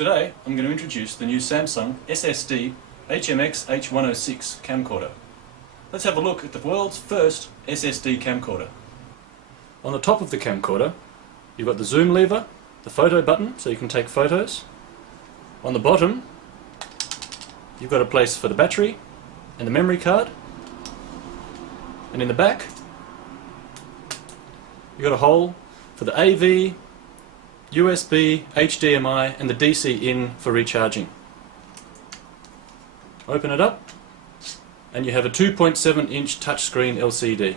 Today I'm going to introduce the new Samsung SSD HMX H106 camcorder. Let's have a look at the world's first SSD camcorder. On the top of the camcorder you've got the zoom lever, the photo button so you can take photos. On the bottom you've got a place for the battery and the memory card, and in the back you've got a hole for the AV, USB, HDMI and the DC in for recharging. Open it up and you have a 2.7 inch touchscreen LCD.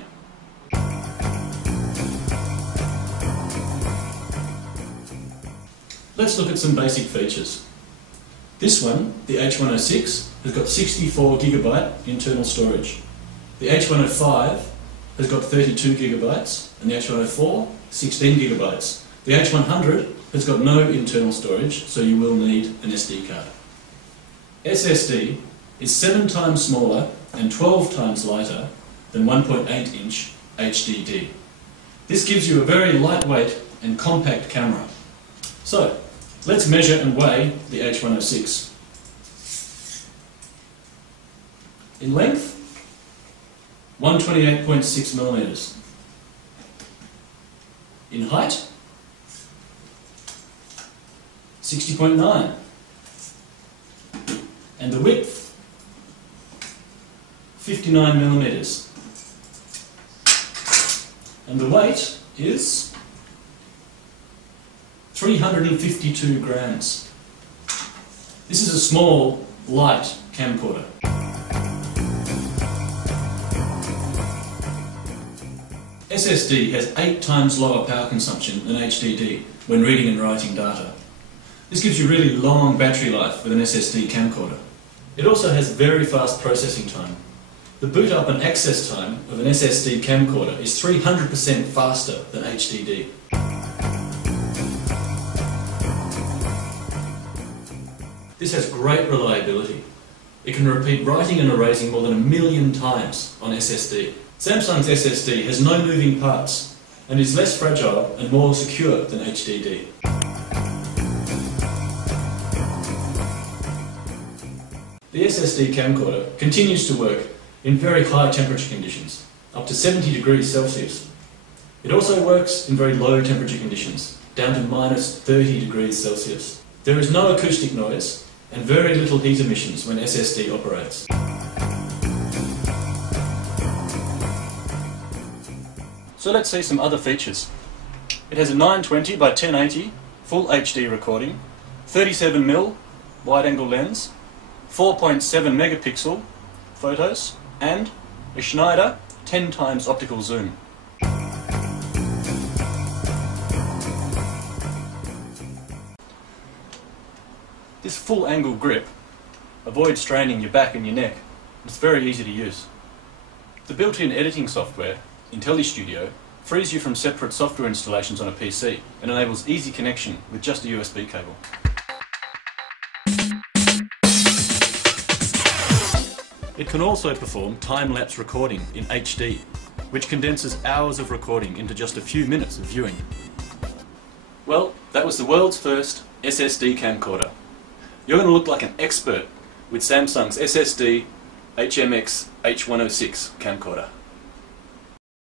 Let's look at some basic features. This one, the H106, has got 64GB internal storage. The H105 has got 32GB and the H104 16GB. The H100 has got no internal storage, so you will need an SD card. SSD is 7 times smaller and 12 times lighter than 1.8 inch HDD. This gives you a very lightweight and compact camera. So, let's measure and weigh the H106. In length, 128.6mm. In height, 60.9, and the width 59mm, and the weight is 352 grams. This is a small, light camcorder. SSD has 8 times lower power consumption than HDD when reading and writing data. This gives you really long battery life with an SSD camcorder. It also has very fast processing time. The boot up and access time of an SSD camcorder is 300% faster than HDD. This has great reliability. It can repeat writing and erasing more than 1 million times on SSD. Samsung's SSD has no moving parts and is less fragile and more secure than HDD. The SSD camcorder continues to work in very high temperature conditions, up to 70 degrees Celsius. It also works in very low temperature conditions, down to minus 30 degrees Celsius. There is no acoustic noise and very little heat emissions when SSD operates. So let's see some other features. It has a 920 by 1080 full HD recording, 37mm wide-angle lens, 4.7 megapixel photos, and a Schneider 10 times optical zoom. This full angle grip avoids straining your back and your neck. It's very easy to use. The built-in editing software, IntelliStudio, frees you from separate software installations on a PC and enables easy connection with just a USB cable. It can also perform time-lapse recording in HD, which condenses hours of recording into just a few minutes of viewing. Well, that was the world's first SSD camcorder. You're going to look like an expert with Samsung's SSD HMX H106 camcorder.